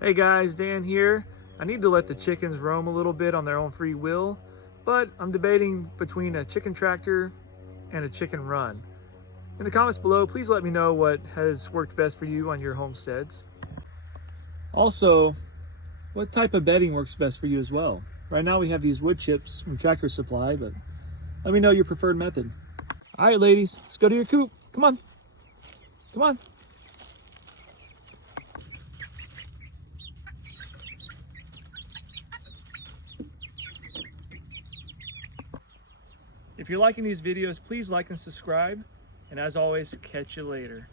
Hey guys, Dan here. I need to let the chickens roam a little bit on their own free will, but I'm debating between a chicken tractor and a chicken run. In the comments below, please let me know what has worked best for you on your homesteads. Also, what type of bedding works best for you as well? Right now we have these wood chips from Tractor Supply, but let me know your preferred method. All right, ladies, let's go to your coop. Come on. Come on. If you're liking these videos, please like and subscribe. And as always, catch you later.